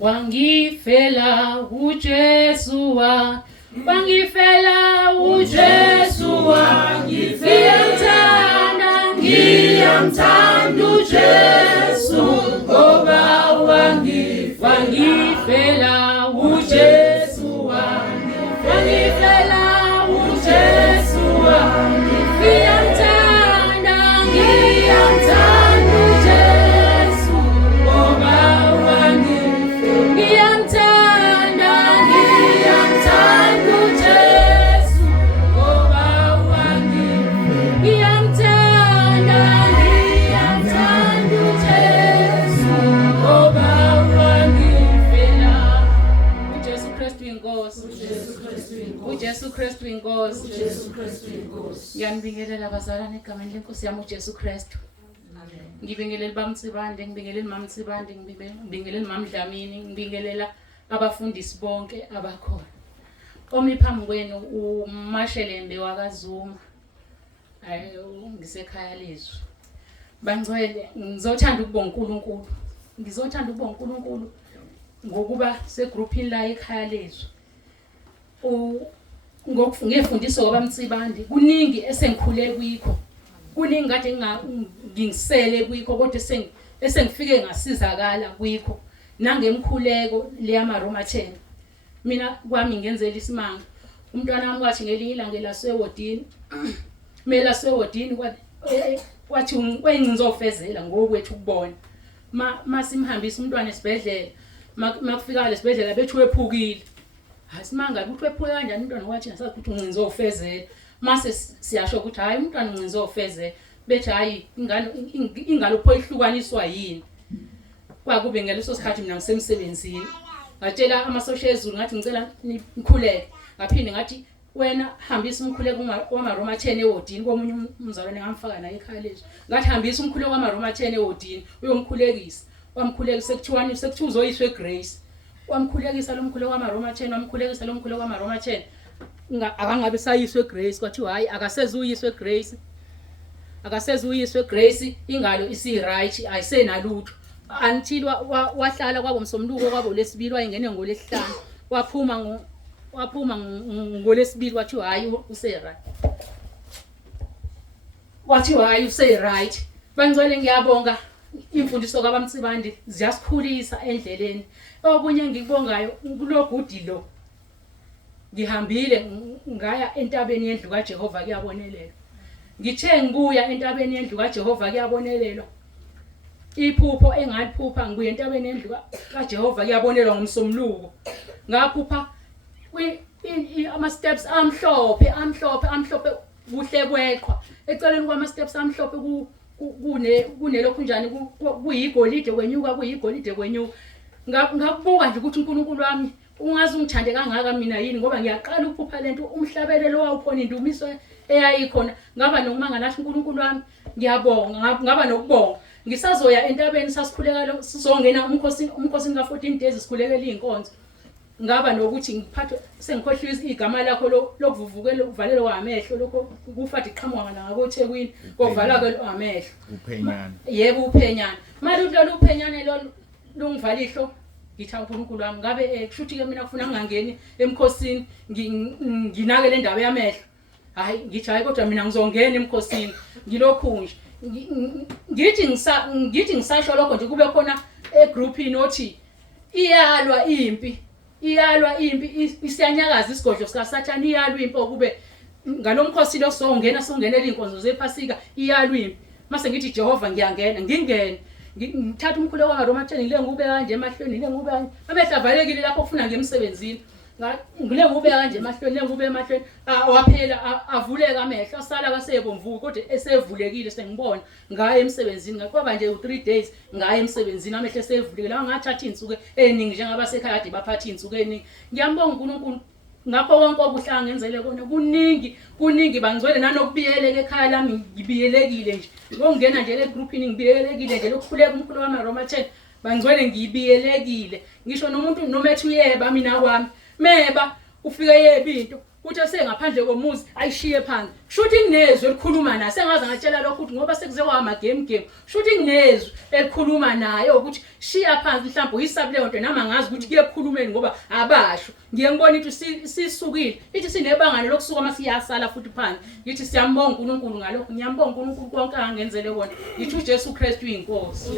Wangifela uJesu wangifela uJesu ngiyamthanda uJesu ngoba wangifela uJesu wangifela uJesu ngiyamthanda uJesu ngoba ngiyamthanda uJesu ngoba ngiyamthanda uJesu ngoba wangifela. uJesu Kristu inkosi, uJesu Kristu inkosi. Ngiyanibingelela abazalwane egameni lenkosi yami uJesu Kristu. Ngibingelela bamtsibande, ngibingelela mamtsibande, ngibingelela mamdlamini, ngibingelela abafundisi bonke abakhona. Omi phambi kwenu uMashelembe wakaZuma. Ngisekhaya lezwi. Bangcwele, ngizothanda ukubonga uNkulunkulu. Ngizothanda ukubonga uNkulunkulu ngokuba segroupini la ekhaya lezwi. Ngefundiswa kwabamtsibande kuningi esengikhule kwikho. Kuningi kade ngingisele kwikho kodwa esengifike ngasizakala kwikho nangemkhuleko leyama Roma 10. Mina kwami ngenzela isimanga. Umntwana wami wathi ngelinye ilanga lasewodini. Mela sewodini wathi ngizofezela ngokwethu ukubona. Masimhambisa umntwana esibhedlela. Makufika lesibhedlela bethu wephukile. Hasimanga ukuthi wephuke kanjani umntwana wathi ngasazi ukuthi ngizofezela. Mase siyasho ukuthi hayi umntwana ngizofezela. Bethi hayi ingalo pho ihlukaniswa yini. Kwakube ngeleso sikhathi mina ngisemsebenzini. Ngatshela amasosha ezulu ngathi ngicela nikhuleke. Ngaphinde ngathi wena hambisa umkhuleko wama Roma 10 ewodini komunye umzalwane ngamfaka naye ekhaya lezwi. Ngathi hambisa umkhuleko wama Roma 10 ewodini uyomkhulekisa. Wamkhulekisa sekuthiwani sekuthiwa uzoyiswe Grace. Wamkhulekisa lo mkhuleko wama Roma 10 wamkhulekisa lo mkhuleko wama Roma 10. Akangabe sayiswe Grace kwathiwa hayi akasezuyiswe Grace. Akasezuyiswe Grace ingalo isi right ayisenalutho. Until wahlala kwabomsomluko kwabo lesibili wayengene ngolesihlanu. Waphuma ngolesibili wathi hayi use right. Wathi hayi use right. Bangcwele ngiyabonga imfundiso kwabamtsibande ziyasikhulisa endleleni. Okunye ngikubongayo kulogudi lo. Ngihambile ngaya entabeni yendlu kaJehova kuyabonelela. Ngithe ngibuya entabeni yendlu kaJehova kuyabonelelwa. Iphupho engaliphupha ngibuye entabeni yendlu kaJehova kuyabonelwa ngomsomluko. Ngaphupha ama steps amhlophe kuhle kweqhwa. Eceleni kwama steps amhlophe kunelokhu njani kuyigolide kwenyuka kuyigolide kwenyuka. Ngakubuka nje ukuthi uNkulunkulu wami ungazi ungithande kangaka mina yini ngoba ngiyaqala ukuphupha lento umhlabelelo wawukhona indumiso eyayikhona. Ngaba nokumanga nathi uNkulunkulu wami ngiyabonga ngaba nokubonga. Ngisazoya entabeni sasikhuleka sizongena umkhosini ka14 days sikhulekela inkonzo. Ngaba nokuthi ngiphathwe sengikhohlisa igama lakho lokuvuvukela ukuvalelwa kwamehlo lokho kufathi iqhamuka ngakoThekwini kovala kwamehlo. Uphenyana. Yebo uphenyana. Manje lo uphenyane lo lungivalihlo ngitha uNkulunkulu wami ngabe kushuthi ke mina kufuna ngingangeni emkhosini nginakele indaba yamehlo. Hayi ngithi hayi kodwa mina ngizongena emkhosini ngilokhu nje. Ngithi ngisasho lokho nje kube khona egroupini othi iyalwa impi isiyanyakaza isigodlo sika Sathane iyalwa impi okube ngalomkhosi lo songenela inkonzo zePhasika iyalwa impi. Mase ngithi Jehova ngiyangena ngithatha umkhuleko wamaRoma 10 ngile ngube kanje emahlweni ngile ngube amehla avalekile lapho ufuna ngemsebenzini. Ngile ngube kanje emahlweni ngube emahlweni waphela avuleka amehlo asala kasebomvu kodwa esevulekile sengibona ngaye emsebenzini ngakwaba nje u3 days ngaye emsebenzini amehlo esevulekile ngathatha insuku eningi njengoba sekhaya kade baphatha insuku eningi. Ngiyambonga uNkulunkulu ngakho konke okuhlanga ngenzele kona kuningi bangcwele nanokubiyeleka ekhaya lami ngibiyelekile nje ngongena nje le groupini ngibiyelekile nje lokukhuleka umkhulu wamaRoma 10 bangcwele ngibiyelekile ngisho nomuntu nomethu yeba mina kwami meba ufike yeba into uthi sengaphandle komuzi ayishiye phansi kushuthi nginezwe elikhuluma naye sengaze ngatshela lokho ukuthi ngoba sekuze kwama game kushuthi nginezwe elikhuluma naye ukuthi shiya phansi mhlawumbe uyisabu leyo nto nami angazi ukuthi kuyekhulumeni ngoba abasho ngiye ngibona ukuthi sisukile ithi sinebangane lokusuka masiyasala futhi phansi ngithi siyambonga uNkulunkulu ngalokho ngiyambonga uNkulunkulu konke angenzele kona ngithi uJesu Kristu uyinkosi.